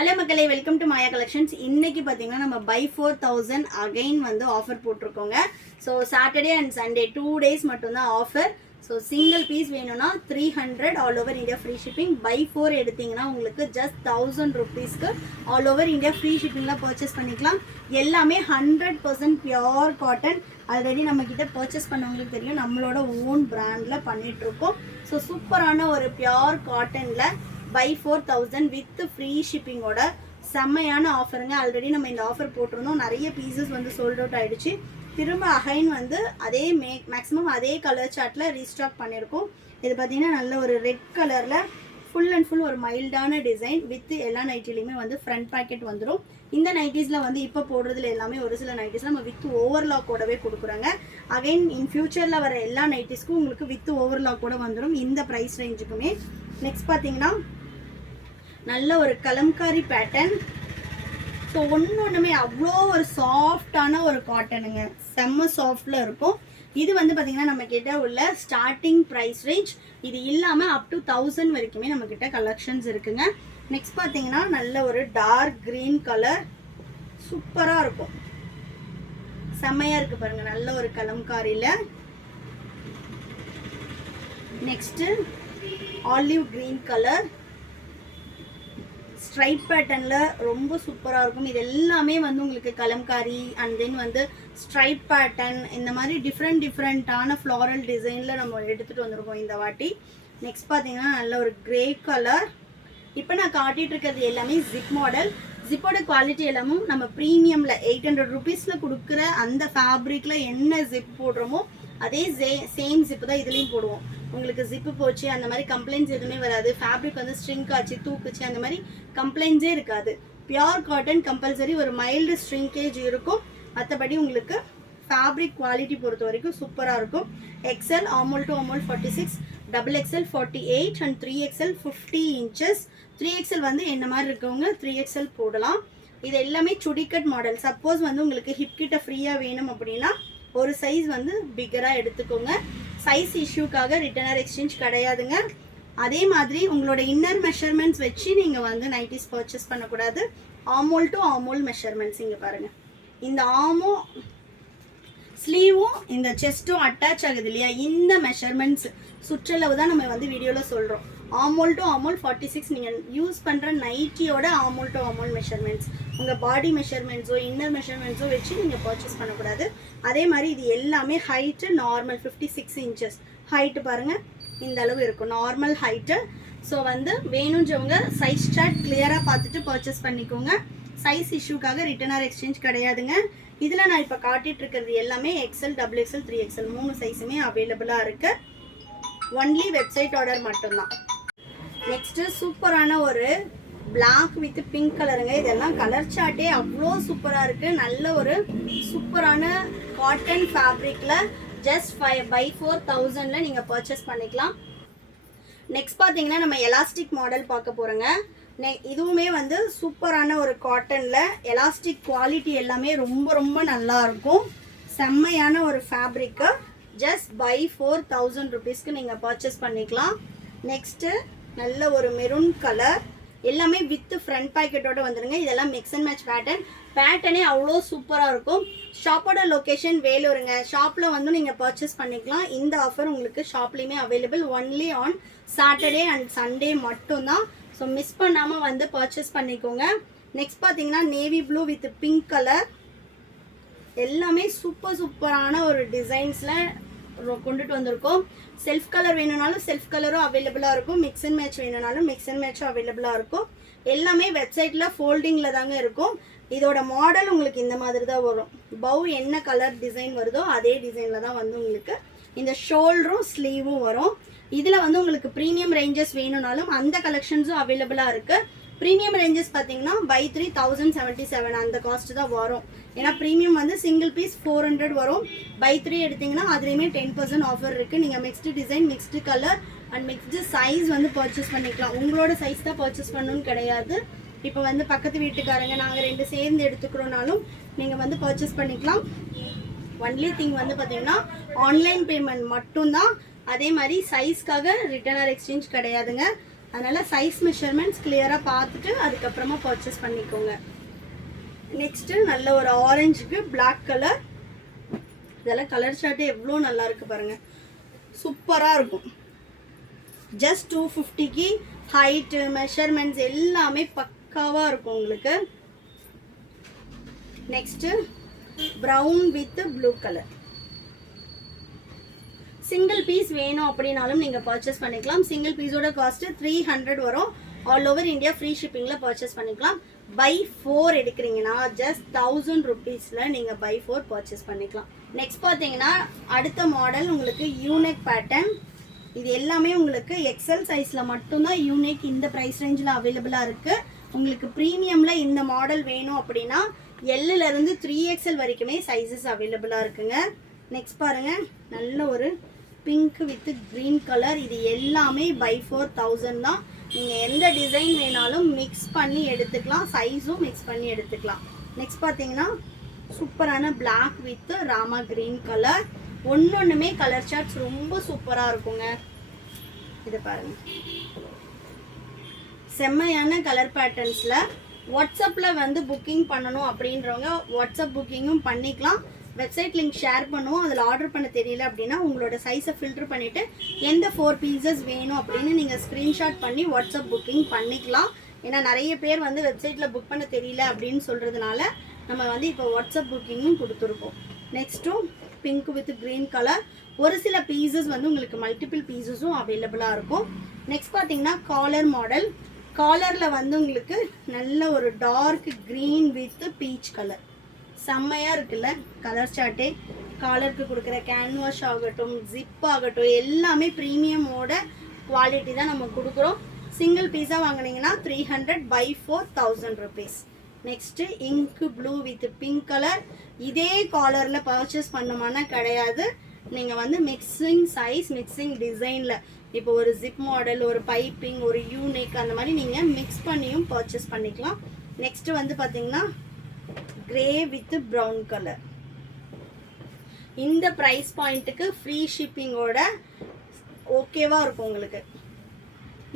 Hello மக்களே, welcome to Maya collections. இன்னைக்கு பார்த்தீங்கன்னா நம்ம பை 4000 அகைன் வந்து ஆஃபர் போட்டிருக்கோங்க. So Saturday and Sunday 2 days மட்டும்தான் ஆஃபர். ஸோ சிங்கிள் பீஸ் வேணும்னா 300 all over India free shipping. Buy 4 எடுத்தீங்கன்னா உங்களுக்கு ஜஸ்ட் 1000 rupeesக்கு ஆல் ஓவர் இந்தியா ஃப்ரீ ஷிப்பிங்கில் பர்ச்சேஸ் பண்ணிக்கலாம். எல்லாமே 100% பியோர் காட்டன். ஆல்ரெடி நம்மக்கிட்ட பர்ச்சேஸ் பண்ணவங்களுக்கு தெரியும், நம்மளோட ஓன் பிராண்டில் பண்ணிகிட்ருக்கோம். ஸோ சூப்பரான ஒரு பியோர் காட்டனில் பை 4000 வித் ஃப்ரீ ஷிப்பிங்கோட செம்மையான ஆஃபருங்க. ஆல்ரெடி நம்ம இந்த ஆஃபர் போட்டிருந்தோம், நிறைய பீசஸ் வந்து சோல்ட் அவுட் ஆகிடுச்சு. திரும்ப அகைன் வந்து அதே மேக்ஸிமம் அதே கலர் சார்ட்டில் ரீஸ்டாக் பண்ணியிருக்கோம். இது பார்த்தீங்கன்னா நல்ல ஒரு ரெட் கலரில் ஃபுல் அண்ட் ஃபுல் ஒரு மைல்டான டிசைன் வித் எல்லா நைட்டிலையுமே வந்து ஃப்ரண்ட் பாக்கெட் வந்துடும். இந்த நைட்டிஸில் வந்து இப்போ போடுறதுல எல்லாமே ஒரு சில நைட்டிஸில் நம்ம வித் ஓவர்லாக்கோடவே கொடுக்குறாங்க. அகைன் இன் ஃபியூச்சரில் வர எல்லா நைட்டிஸ்க்கும் உங்களுக்கு வித் ஓவர்லாக்கோட வந்துடும் இந்த ப்ரைஸ் ரேஞ்சுக்குமே. நெக்ஸ்ட் பார்த்தீங்கன்னா நல்ல ஒரு கலம்காரி பேட்டர்ன். ஸோ ஒன்றுமே அவ்வளோ ஒரு சாஃப்டான ஒரு காட்டனுங்க, செம்ம சாஃப்டில் இருக்கும். இது வந்து பார்த்திங்கன்னா நம்மக்கிட்ட உள்ள ஸ்டார்டிங் ப்ரைஸ் ரேஞ்ச். இது இல்லாமல் அப் டு 1000 வரைக்குமே நம்மக்கிட்ட கலெக்ஷன்ஸ் இருக்குங்க. நெக்ஸ்ட் பார்த்தீங்கன்னா நல்ல ஒரு டார்க் க்ரீன் கலர், சூப்பராக இருக்கும், செம்மையாக இருக்குது பாருங்கள், நல்ல ஒரு கலம்காரியில். Next olive green colour straight பேட்டர்னில் ரொம்ப சூப்பராக இருக்கும். இது எல்லாமே வந்து உங்களுக்கு கலம்காரி அண்ட் தென் வந்து ஸ்ட்ரைட் பேட்டர்ன், இந்த மாதிரி டிஃப்ரெண்ட்டான ஃப்ளாரல் டிசைனில் நம்ம எடுத்துகிட்டு வந்திருக்கோம் இந்த வாட்டி. நெக்ஸ்ட் பார்த்தீங்கன்னா நல்ல ஒரு கிரே கலர். இப்போ நான் காட்டிகிட்டு இருக்கிறது எல்லாமே ஜிப் மாடல். ஜிப்போட குவாலிட்டி எல்லாமும் நம்ம ப்ரீமியமில் 800 rupeesல கொடுக்குற அந்த ஃபேப்ரிக்கில் என்ன ஜிப் போடுறோமோ அதே சேம் ஜிப்பு தான் இதுலேயும் போடுவோம். உங்களுக்கு ஜிப்பு போச்சு அந்த மாதிரி கம்ப்ளைண்ட்ஸ் எதுவுமே வராது. ஃபேப்ரிக் வந்து ஸ்ட்ரிங்க் ஆச்சு, தூக்குச்சு, அந்த மாதிரி கம்ப்ளைண்ட்ஸே இருக்காது. பியோர் காட்டன் கம்பல்சரி ஒரு மைல்டு ஸ்ட்ரிங்கேஜ் இருக்கும். மற்றபடி உங்களுக்கு ஃபேப்ரிக் குவாலிட்டி பொறுத்த வரைக்கும் சூப்பராக இருக்கும். XL armhole to armhole 46, XXL 48 and 3XL 50 inches. 3XL வந்து என்ன மாதிரி இருக்கவங்க 3XL போடலாம். இது எல்லாமே சுடிக்கட் மாடல். சப்போஸ் வந்து உங்களுக்கு ஹிப் கிட்ட ஃப்ரீயாக வேணும் அப்படின்னா ஒரு சைஸ் வந்து பிக்கராக எடுத்துக்கோங்க. சைஸ் இஷ்யூக்காக ரிட்டர்ன் ஆர் எக்ஸ்சேஞ்ச் கிடையாதுங்க. அதே மாதிரி உங்களோட இன்னர் மெஷர்மெண்ட்ஸ் வச்சு நீங்கள் வந்து நைட்டிஸ் பர்ச்சேஸ் பண்ணக்கூடாது. ஆமோல் டு ஆமோல் மெஷர்மெண்ட்ஸ் இங்கே பாருங்கள். இந்த ஆமோ ஸ்லீவும் இந்த செஸ்ட்டும் அட்டாச் ஆகுது இல்லையா, இந்த மெஷர்மெண்ட்ஸ் சுற்றளவு தான் நம்ம வந்து வீடியோவில் சொல்கிறோம். ஆமோல் டு ஆமோல் 46 நீங்கள் யூஸ் பண்ணுற நைட்டியோட ஆமோல் டு ஆமோல் மெஷர்மெண்ட்ஸ். உங்கள் பாடி மெஷர்மெண்ட்ஸோ இன்னர் மெஷர்மெண்ட்ஸோ வச்சு நீங்கள் பர்ச்சேஸ் பண்ணக்கூடாது. அதே மாதிரி இது எல்லாமே ஹைட்டு நார்மல் 56 inches ஹைட்டு பாருங்கள், இந்த அளவு இருக்கும் நார்மல் ஹைட்டு. ஸோ வந்து வேணுன்றவங்க சைஸ் சார்ட் கிளியராக பார்த்துட்டு பர்ச்சேஸ் பண்ணிக்கோங்க. சைஸ் இஷ்யூக்காக ரிட்டர்ன் ஆர் எக்ஸ்சேஞ்ச் கிடையாதுங்க. இதில் நான் இப்போ காட்டிகிட்டு இருக்கிறது எல்லாமே XL, XXL, 3XL 3 சைஸுமே அவைலபிளாக இருக்குது. ஒன்லி வெப்சைட் ஆர்டர் மட்டும்தான். நெக்ஸ்ட்டு சூப்பரான ஒரு பிளாக் வித் பிங்க் கலருங்க. இதெல்லாம் கலர் சார்ட்டே அவ்வளோ சூப்பராக இருக்குது. நல்ல ஒரு சூப்பரான காட்டன் ஃபேப்ரிக்கில் ஜஸ்ட் பை 4000 நீங்கள் பர்ச்சேஸ் பண்ணிக்கலாம். நெக்ஸ்ட் பார்த்தீங்கன்னா நம்ம எலாஸ்டிக் மாடல் பார்க்க போகிறோங்க. இதுவுமே வந்து சூப்பரான ஒரு காட்டனில் எலாஸ்டிக் குவாலிட்டி எல்லாமே ரொம்ப நல்லா இருக்கும். செம்மையான ஒரு ஃபேப்ரிக்கு. ஜஸ்ட் பை 4000 rupeesக்கு நீங்கள் பர்ச்சேஸ் பண்ணிக்கலாம். நெக்ஸ்ட்டு நல்ல ஒரு மெரூன் கலர், எல்லாமே வித் ஃப்ரண்ட் பாக்கெட்டோட வந்துடுங்க. இதெல்லாம் மிக்ஸ் அண்ட் மேட்ச் பேட்டர்னே அவ்வளோ சூப்பராக இருக்கும். ஷாப்போட லொக்கேஷன் வேலூருங்க. ஷாப்பில் வந்து நீங்கள் பர்ச்சேஸ் பண்ணிக்கலாம். இந்த ஆஃபர் உங்களுக்கு ஷாப்லேயுமே available. Only on Saturday and Sunday மட்டும்தான். ஸோ மிஸ் பண்ணாமல் வந்து பர்ச்சேஸ் பண்ணிக்கோங்க. நெக்ஸ்ட் பார்த்தீங்கன்னா navy blue with pink colour, எல்லாமே சூப்பரான ஒரு டிசைன்ஸில் கொண்டுட்டு வந்திருக்கோம். செல்ஃப் கலர் வேணும்னாலும் செல்ஃப் கலரும் அவைலபிளாக இருக்கும். மிக்ஸ் அண்ட் மேட்ச் வேணும்னாலும் மிக்ஸ் அண்ட் மேட்சும் அவைலபிளாக இருக்கும். எல்லாமே வெப்சைட்டில் ஃபோல்டிங்கில் தாங்க இருக்கும். இதோட மாடல் உங்களுக்கு இந்த மாதிரி தான் வரும். பவு என்ன கலர் டிசைன் வருதோ அதே டிசைனில் தான் வந்து உங்களுக்கு இந்த ஷோல்டரும் ஸ்லீவும் வரும். இதில் வந்து உங்களுக்கு ப்ரீமியம் ரேஞ்சஸ் வேணும்னாலும் அந்த கலெக்ஷன்ஸும் அவைலபிளாக இருக்குது. ப்ரீமியம் ரேஞ்சஸ் பார்த்தீங்கன்னா பை 3 1077 அந்த காஸ்ட் தான் வரும். ஏன்னா ப்ரீமியம் வந்து சிங்கிள் பீஸ் 400 வரும். பை 3 எடுத்திங்கன்னா அதுலேயுமே 10% ஆஃபர் இருக்குது. நீங்கள் mixed design, mixed colour and mixed size வந்து பர்ச்சேஸ் பண்ணிக்கலாம். உங்களோட சைஸ் தான் பர்ச்சேஸ் பண்ணணும்னு கிடையாது. இப்போ வந்து பக்கத்து வீட்டுக்காரங்க நாங்கள் 2 சேர்ந்து எடுத்துக்கிறோனாலும் நீங்கள் வந்து பர்ச்சேஸ் பண்ணிக்கலாம். ஒன்லி திங் வந்து பார்த்தீங்கன்னா ஆன்லைன் பேமெண்ட் மட்டும்தான். அதே மாதிரி சைஸ்க்காக ரிட்டர்ன் ஆர் எக்ஸ்சேஞ்ச் கிடையாதுங்க. அதனால் சைஸ் மெஷர்மெண்ட்ஸ் கிளியராக பார்த்துட்டு அதுக்கப்புறமா பர்ச்சேஸ் பண்ணிக்கோங்க. நெக்ஸ்ட்டு நல்ல ஒரு ஆரஞ்சுக்கு பிளாக் கலர். இதெல்லாம் கலர் சார்ட்டே எவ்வளோ நல்லா இருக்குது பாருங்கள், சூப்பராக இருக்கும். ஜஸ்ட் 250க்கு ஹைட்டு மெஷர்மெண்ட்ஸ் எல்லாமே பக்காவாக இருக்கும் உங்களுக்கு. Next brown with blue colour. Single piece வேணும் அப்படின்னாலும் நீங்கள் பர்ச்சேஸ் பண்ணிக்கலாம். சிங்கிள் பீஸோட காஸ்ட்டு 300 வரும். ஆல் ஓவர் இந்தியா ஃப்ரீ ஷிப்பிங்கில் பர்ச்சேஸ் பண்ணிக்கலாம். பை 4 எடுக்கிறீங்கன்னா ஜஸ்ட் 1000 ருபீஸில் நீங்கள் பை 4 பர்ச்சேஸ் பண்ணிக்கலாம். நெக்ஸ்ட் பார்த்தீங்கன்னா அடுத்த மாடல் உங்களுக்கு யூனிக் பேட்டர்ன். இது எல்லாமே உங்களுக்கு எக்ஸல் சைஸில் மட்டும்தான் யூனிக் இந்த ப்ரைஸ் ரேஞ்சில் அவைலபிளாக இருக்குது. உங்களுக்கு ப்ரீமியமில் இந்த மாடல் வேணும் அப்படின்னா எல்லிருந்து 3XL வரைக்குமே சைஸஸ் அவைலபிளாக இருக்குங்க. நெக்ஸ்ட் பாருங்கள், நல்ல ஒரு பிங்க் வித் க்ரீன் கலர். இது எல்லாமே பை 4000 தான். நீங்கள் எந்த டிசைன் வேணாலும் மிக்ஸ் பண்ணி எடுத்துக்கலாம், சைஸும் மிக்ஸ் பண்ணி எடுத்துக்கலாம். நெக்ஸ்ட் பார்த்தீங்கன்னா சூப்பரான black with Rama green colour. ஒன்னொன்றுமே கலர் சார்ட்ஸ் ரொம்ப சூப்பராக இருக்குங்க. இது பாருங்க, செம்மையான கலர் பேட்டர்ன்ஸில். வாட்ஸ்அப்பில் வந்து புக்கிங் பண்ணணும் அப்படின்றவங்க வாட்ஸ்அப் புக்கிங்கும் பண்ணிக்கலாம். வெப்சைட் லிங்க் ஷேர் பண்ணுவோம். அதில் ஆர்டர் பண்ண தெரியல அப்படின்னா உங்களோட சைஸை ஃபில்டர் பண்ணிவிட்டு எந்த 4 பீசஸ் வேணும் அப்படின்னு நீங்கள் ஸ்க்ரீன்ஷாட் பண்ணி வாட்ஸ்அப் புக்கிங் பண்ணிக்கலாம். ஏன்னா நிறைய பேர் வந்து வெப்சைட்டில் புக் பண்ண தெரியல அப்படின்னு சொல்கிறதுனால நம்ம வந்து இப்போ வாட்ஸ்அப் புக்கிங்கும் கொடுத்துருக்கோம். நெக்ஸ்ட்டும் பிங்க் வித் க்ரீன் கலர். ஒரு சில பீசஸ் வந்து உங்களுக்கு மல்டிபிள் பீசஸும் அவைலபிளாக இருக்கும். நெக்ஸ்ட் பார்த்தீங்கன்னா காலர் மாடல். காலரில் வந்து உங்களுக்கு நல்ல ஒரு dark green with peach colour. செம்மையாக இருக்குல்ல கலர் சார்ட்டே. காலருக்கு கொடுக்குற கேன்வாஷ் ஆகட்டும், ஜிப் ஆகட்டும், எல்லாமே ப்ரீமியமோட குவாலிட்டி தான் நம்ம கொடுக்குறோம். சிங்கிள் பீஸாக வாங்கினீங்கன்னா 300 by 4000 rupees. Next ink blue with pink colour. இதே காலரில் பர்ச்சேஸ் பண்ணோம்னா கிடையாது. நீங்கள் வந்து மிக்சிங் சைஸ், மிக்சிங் டிசைனில் இப்போ ஒரு ஜிப் மாடல், ஒரு பைப்பிங், ஒரு யூனிக் அந்த மாதிரி நீங்கள் மிக்ஸ் பண்ணியும் பர்ச்சேஸ் பண்ணிக்கலாம். நெக்ஸ்ட்டு வந்து பார்த்தீங்கன்னா கிரே வித் ப்ரௌன் கலர். இந்த ப்ரைஸ் பாயிண்ட்டுக்கு ஃப்ரீ ஷிப்பிங்கோட ஓகேவாக இருக்கும் உங்களுக்கு.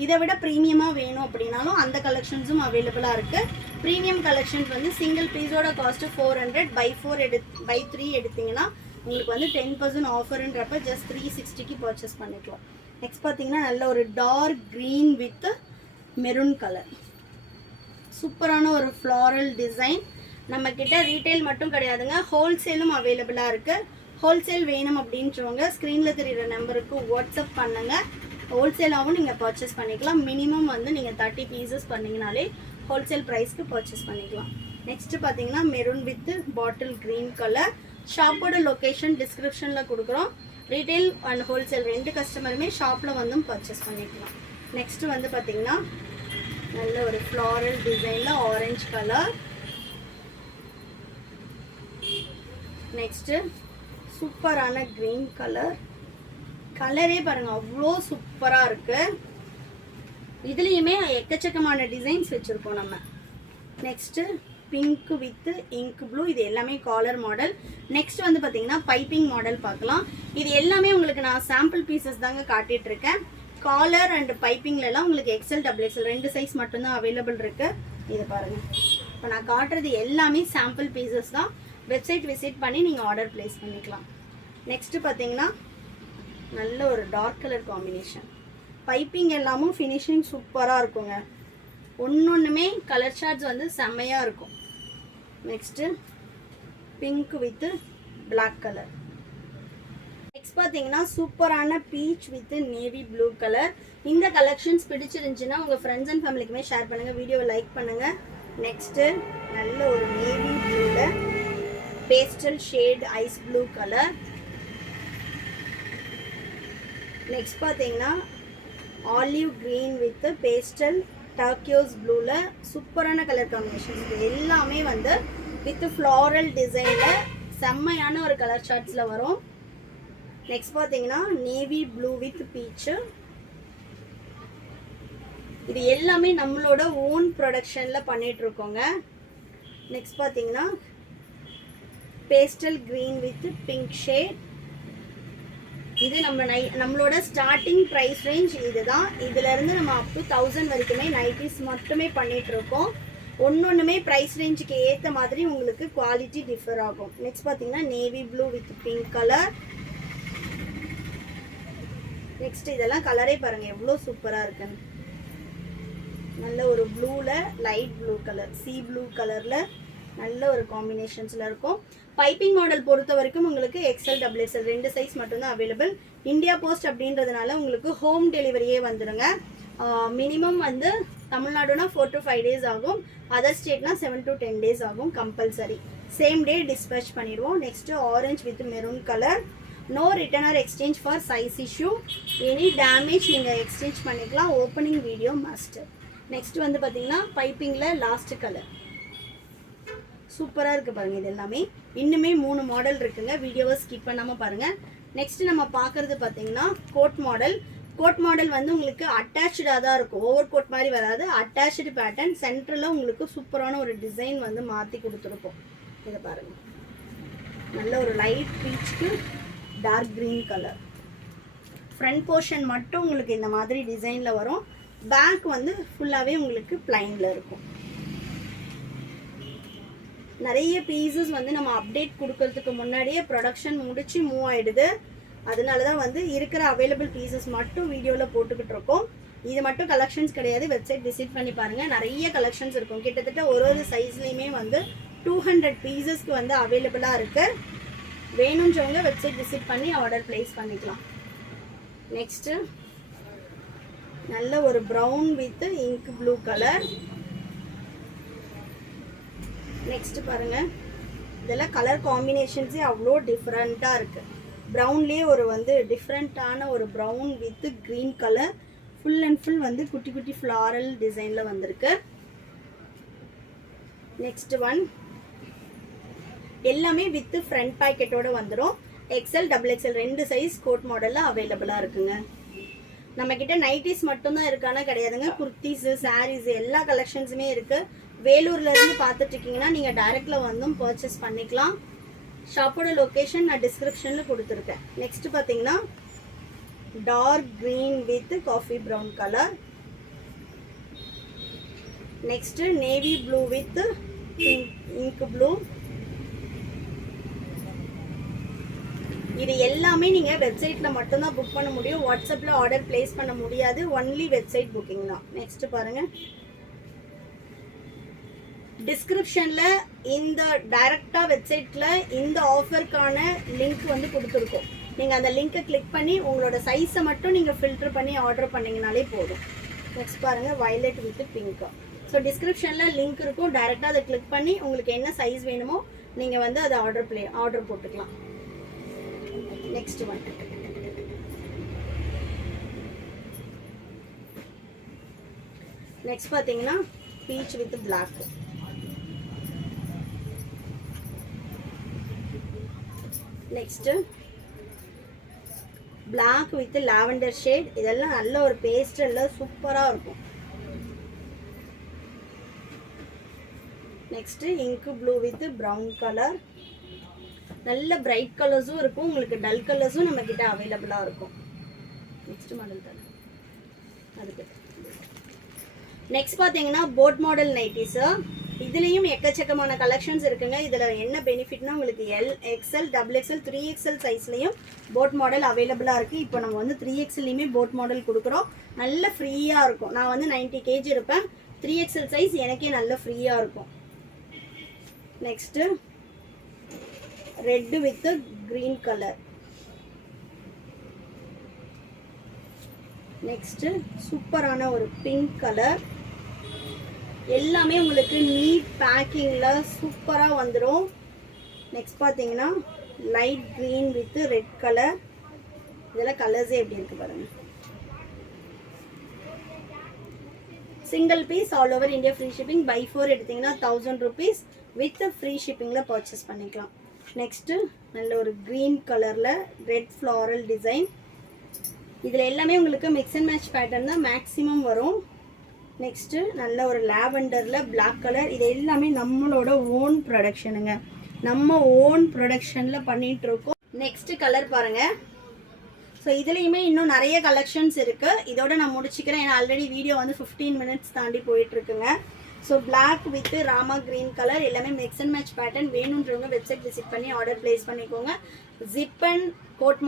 இதை விட ப்ரீமியமாக வேணும் அப்படின்னாலும் அந்த கலெக்ஷன்ஸும் அவைலபிளாக இருக்குது. ப்ரீமியம் கலெக்ஷன்ஸ் வந்து சிங்கிள் பீஸோட காஸ்ட்டு 400, பை 3 எடுத்திங்கன்னா உங்களுக்கு வந்து 10% ஆஃபருன்றப்ப ஜஸ்ட் 360க்கு பர்ச்சேஸ் பண்ணிக்கலாம். நெக்ஸ்ட் பார்த்தீங்கன்னா நல்ல ஒரு dark green with maroon colour. சூப்பரான ஒரு ஃப்ளாரல் டிசைன். நம்மக்கிட்ட ரீட்டைல் மட்டும் கிடையாதுங்க, ஹோல்சேலும் அவைலபிளாக இருக்குது. ஹோல்சேல் வேணும் அப்படின்றவங்க ஸ்க்ரீனில் தெரிகிற நம்பருக்கு வாட்ஸ்அப் பண்ணுங்கள். ஹோல்சேலாகவும் நீங்கள் பர்ச்சேஸ் பண்ணிக்கலாம். மினிமம் வந்து நீங்கள் 30 பீசஸ் பண்ணிங்கனாலே ஹோல்சேல் ப்ரைஸ்க்கு பர்ச்சேஸ் பண்ணிக்கலாம். நெக்ஸ்ட்டு பார்த்தீங்கன்னா maroon with bottle green colour. ஷாப்போட லொக்கேஷன் டிஸ்கிரிப்ஷனில் கொடுக்குறோம். ரீட்டைல் அண்ட் ஹோல்சேல் 2 கஸ்டமருமே ஷாப்பில் வந்தும் பர்ச்சேஸ் பண்ணிக்கலாம். நெக்ஸ்ட்டு வந்து பார்த்தீங்கன்னா நல்ல ஒரு ஃப்ளாரல் டிசைனில் ஆரஞ்சு கலர். நெக்ஸ்ட்டு சூப்பரான க்ரீன் கலர். கலரே பாருங்கள் அவ்வளோ சூப்பராக இருக்குது. இதுலேயுமே எக்கச்சக்கமான டிசைன்ஸ் வச்சுருக்கோம் நம்ம. Next pink with ink blue. இது எல்லாமே காலர் மாடல். நெக்ஸ்ட் வந்து பார்த்தீங்கன்னா பைப்பிங் மாடல் பார்க்கலாம். இது எல்லாமே உங்களுக்கு நான் சாம்பிள் பீசஸ் தாங்க காட்டிகிட்ருக்கேன். காலர் அண்ட் பைப்பிங்லலாம் உங்களுக்கு எக்ஸல், XXL 2 சைஸ் மட்டும்தான் அவைலபிள் இருக்குது. இதை பாருங்கள், இப்போ நான் காட்டுறது எல்லாமே சாம்பிள் பீசஸ் தான். வெப்சைட் விசிட் பண்ணி நீங்கள் ஆர்டர் ப்ளேஸ் பண்ணிக்கலாம். நெக்ஸ்ட்டு பார்த்தீங்கன்னா நல்ல ஒரு டார்க் கலர் காம்பினேஷன். பைப்பிங் எல்லாமும் ஃபினிஷிங் சூப்பராக இருக்குங்க. ஒன்னொன்றுமே கலர் சார்ட்ஸ் வந்து செம்மையாக இருக்கும். Next pink with black colour. Next பார்த்தீங்கன்னா சூப்பரான peach with navy blue colour. இந்த கலெக்ஷன்ஸ் பிடிச்சிருந்துச்சுன்னா உங்கள் ஃப்ரெண்ட்ஸ் அண்ட் ஃபேமிலிக்குமே ஷேர் பண்ணுங்கள், வீடியோவை லைக் பண்ணுங்கள். நெக்ஸ்ட்டு நல்ல ஒரு நேவி ப்ளூவில் pastel shade ice blue colour. Next பார்த்தீங்கன்னா olive green with pastel turquoise ப்ளூவில் சூப்பரான கலர் காம்பினேஷன்ஸ். இது எல்லாமே வந்து வித் ஃப்ளாரல் டிசைனில் செம்மையான ஒரு கலர் சார்ட்ஸில் வரும். நெக்ஸ்ட் பார்த்தீங்கன்னா நேவி ப்ளூ வித் பீச்சு. இது எல்லாமே நம்மளோட ஓன் ப்ரொடக்ஷனில் பண்ணிகிட்ருக்கோங்க. நெக்ஸ்ட் பார்த்தீங்கன்னா pastel green with pink shade. இது நம்மளோட ஸ்டார்டிங் ப்ரைஸ் ரேஞ்ச் இதுதான். இதுலேருந்து நம்ம அப் டு 1000 வரைக்குமே நைட்டிஸ் மட்டுமே பண்ணிகிட்ருக்கோம். ஒன்றுமே ப்ரைஸ் ரேஞ்சுக்கு ஏற்ற மாதிரி உங்களுக்கு குவாலிட்டி டிஃபர் ஆகும். நெக்ஸ்ட் பார்த்தீங்கன்னா navy blue with pink colour. Next இதெல்லாம் கலரே பாருங்கள் எவ்வளோ சூப்பராக இருக்குன்னு. நல்ல ஒரு ப்ளூவில் light blue colour, C blue கலரில் நல்ல ஒரு காம்பினேஷன்ஸில் இருக்கும். பைப்பிங் மாடல் பொறுத்த வரைக்கும் உங்களுக்கு XL XXL 2 சைஸ் மட்டும்தான் அவைலபிள். இந்தியா போஸ்ட் அப்படின்றதுனால உங்களுக்கு ஹோம் டெலிவரியே வந்துடுங்க. மினிமம் வந்து தமிழ்நாடுனா 4 to 5 days ஆகும். அதர் ஸ்டேட்னா 7 to 10 days ஆகும் கம்பல்சரி. சேம் டே டிஸ்பேச் பண்ணிடுவோம். Next orange with maroon colour. No return or exchange for size issue. Any damage நீங்கள் எக்ஸ்சேஞ்ச் பண்ணிக்கலாம். Opening video must. நெக்ஸ்ட் வந்து பார்த்தீங்கன்னா பைப்பிங்கில் லாஸ்ட் கலர் சூப்பராக இருக்குது பாருங்கள். இது எல்லாமே இன்னுமே 3 மாடல் இருக்குங்க. வீடியோவை ஸ்கிப் பண்ணாமல் பாருங்கள். நெக்ஸ்ட் நம்ம பார்க்குறது பார்த்தீங்கன்னா கோட் மாடல். கோட் மாடல் வந்து உங்களுக்கு அட்டாச்சாக தான் இருக்கும். ஓவர் கோட் மாதிரி வராது. Attach pattern. சென்டரில் உங்களுக்கு சூப்பரான ஒரு டிசைன் வந்து மாற்றி கொடுத்துருப்போம். இதை பாருங்கள். நல்ல ஒரு லைட் பீச்சுக்கு dark green colour. Front portion மட்டும் உங்களுக்கு இந்த மாதிரி டிசைனில் வரும். பேக் வந்து ஃபுல்லாகவே உங்களுக்கு பிளைனில் இருக்கும். நிறைய பீசஸ் வந்து நம்ம அப்டேட் கொடுக்கறதுக்கு முன்னாடியே ப்ரொடக்ஷன் முடிச்சு மூவ் ஆகிடுது. அதனால தான் வந்து இருக்கிற அவைலபிள் பீசஸ் மட்டும் வீடியோவில் போட்டுக்கிட்டு இருக்கோம். இது மட்டும் கலெக்ஷன்ஸ் கிடையாது. வெப்சைட் விசிட் பண்ணி பாருங்கள். நிறைய கலெக்ஷன்ஸ் இருக்கும். கிட்டத்தட்ட ஒரு சைஸ்லேயுமே வந்து 200 பீசஸ்க்கு வந்து அவைலபிளாக இருக்குது. வேணுன்றவங்க வெப்சைட் விசிட் பண்ணி ஆர்டர் ப்ளேஸ் பண்ணிக்கலாம். நெக்ஸ்ட்டு நல்ல ஒரு brown with ink blue colour. Next பாருங்கள். இதெல்லாம் கலர் காம்பினேஷன்ஸே அவ்வளோ டிஃப்ரெண்ட்டாக இருக்குது. ப்ரௌன்லேயே ஒரு வந்து டிஃப்ரெண்ட்டான ஒரு brown with green colour. Full and full வந்து குட்டி குட்டி ஃப்ளாரல் டிசைனில் வந்திருக்கு. நெக்ஸ்ட் ஒன் எல்லாமே வித் ஃப்ரண்ட் பேக்கெட்டோடு வந்துடும். XL XXL 2 சைஸ் கோட் மாடலில் அவைலபிளாக இருக்குங்க. நம்மக்கிட்ட நைட்டிஸ் மட்டும்தான் இருக்கானா கிடையாதுங்க. குர்த்திஸு, சாரீஸு எல்லா கலெக்ஷன்ஸுமே இருக்குது. வேலூர்லேருந்து பார்த்துட்ருக்கீங்கன்னா நீங்கள் டைரெக்டில் வந்தும் பர்ச்சேஸ் பண்ணிக்கலாம். ஷாப்போட லொக்கேஷன் நான் டிஸ்கிரிப்ஷனில் கொடுத்துருக்கேன். நெக்ஸ்ட் பார்த்தீங்கன்னா dark green with coffee brown colour. Next navy blue with ink blue. இது எல்லாமே நீங்கள் வெப்சைட்டில் மட்டும்தான் புக் பண்ண முடியும். வாட்ஸ்அப்பில் ஆர்டர் ப்ளேஸ் பண்ண முடியாது. ஒன்லி வெப்சைட் புக்கிங் தான். நெக்ஸ்ட்டு பாருங்கள். டிஸ்கிரிப்ஷனில் இந்த டைரெக்டாக வெப்சைட்டில் இந்த ஆஃபருக்கான லிங்க் வந்து கொடுத்துருக்கோம். நீங்கள் அந்த லிங்க்கை கிளிக் பண்ணி உங்களோட சைஸை மட்டும் நீங்கள் ஃபில்டர் பண்ணி ஆர்டர் பண்ணிங்கனாலே போதும். நெக்ஸ்ட் பாருங்கள் வயலட் வித் பிங்க். ஸோ டிஸ்கிரிப்ஷனில் லிங்க் இருக்கும். டைரெக்டாக அதை கிளிக் பண்ணி உங்களுக்கு என்ன சைஸ் வேணுமோ நீங்கள் வந்து அதை ஆர்டர் போட்டுக்கலாம். நெக்ஸ்ட் ஒன் நெக்ஸ்ட் பார்த்தீங்கன்னா peach with black. Next black with lavender shade. இதெல்லாம் நல்ல ஒரு பேஸ்டலில் சூப்பராக இருக்கும். Next ink blue with brown colour. நல்ல பிரைட் கலர்ஸும் இருக்கும். உங்களுக்கு டல் கலர்ஸும் நம்மக்கிட்ட அவைலபிளாக இருக்கும். நெக்ஸ்ட் மாடல் தான் அதுக்கு. நெக்ஸ்ட் பார்த்தீங்கன்னா போட் மாடல் நைட்டிஸு. இதுலேயும் எக்கச்சக்கமான கலெக்ஷன்ஸ் இருக்குங்க. இதில் என்ன பெனிஃபிட்னா உங்களுக்கு XL XXL 3XL சைஸ்லேயும் போட் மாடல் அவைலபிளாக இருக்குது. இப்போ நம்ம வந்து 3XLலையுமே போட் மாடல் கொடுக்குறோம். நல்ல ஃப்ரீயாக இருக்கும். நான் வந்து 90 kg இருப்பேன். 3XL சைஸ் எனக்கே நல்ல ஃப்ரீயாக இருக்கும். Next red with green colour. Next சூப்பரான ஒரு பிங்க் கலர். எல்லாமே உங்களுக்கு நீட் பேக்கிங்கில் சூப்பராக வந்துடும். நெக்ஸ்ட் பார்த்தீங்கன்னா light green with red colour. இதெல்லாம் கலர்ஸே எப்படி இருக்குது பாருங்கள். Single piece all over India free shipping. Buy 4 எடுத்திங்கன்னா 1000 rupees வித் ஃப்ரீ ஷிப்பிங்கில் பர்ச்சேஸ் பண்ணிக்கலாம். நெக்ஸ்ட்டு நல்ல ஒரு க்ரீன் கலரில் ரெட் ஃப்ளாரல் டிசைன். இதில் எல்லாமே உங்களுக்கு மிக்ஸ் அண்ட் மேட்ச் பேட்டர்ன் தான் மேக்ஸிமம் வரும். நெக்ஸ்ட்டு நல்ல ஒரு லாவெண்டரில் பிளாக் கலர். இது எல்லாமே நம்மளோட ஓன் ப்ரொடக்ஷனுங்க. நம்ம ஓன் ப்ரொடக்ஷனில் பண்ணிகிட்ருக்கோம். நெக்ஸ்ட்டு கலர் பாருங்கள். ஸோ இதுலேயுமே இன்னும் நிறைய கலெக்ஷன்ஸ் இருக்குது. இதோட நான் முடிச்சுக்கிறேன், ஏன்னா ஆல்ரெடி வீடியோ வந்து 15 மினிட்ஸ் தாண்டி போயிட்டுருக்குங்க. So black with Rama green colour எல்லாமே மிக்ஸ் அண்ட் மேட்ச் பேட்டர்ன் வேணுன்றவங்க வெப்சைட் விசிட் பண்ணி ஆர்டர் ப்ளேஸ் பண்ணிக்கோங்க. ஜிப்பன் போட்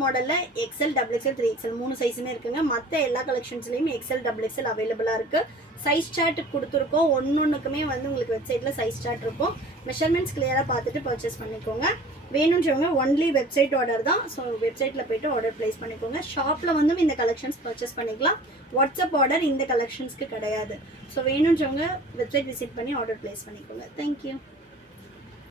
மாடலில் XL, XXL, 3XL 3 சைஸுமே இருக்குங்க. மற்ற எல்லா கலெக்ஷன்ஸ்லேயும் XL, XXL அவைலபிளாக இருக்குது. சைஸ் சார்ட் கொடுத்துருக்கோம். ஒன்றுக்குமே வந்து உங்களுக்கு வெப்சைட்டில் சைஸ் சார்ட் இருக்கும். மெஷர்மெண்ட்ஸ் கிளியராக பார்த்துட்டு பர்ச்சேஸ் பண்ணிக்கோங்க. வேணுன்றவங்க ஒன்லி வெப்சைட் ஆர்டர் தான். ஸோ வெப்சைட்டில் போய்ட்டு ஆர்டர் ப்ளேஸ் பண்ணிக்கோங்க. ஷாப்பில் வந்து இந்த கலெக்ஷன்ஸ் பர்ச்சேஸ் பண்ணிக்கலாம். வாட்ஸ்அப் ஆர்டர் இந்த கலெக்ஷன்ஸ்க்கு கிடையாது. ஸோ வேணுன்றவங்க வெப்சைட் விசிட் பண்ணி ஆர்டர் ப்ளேஸ் பண்ணிக்கோங்க. தேங்க்யூ.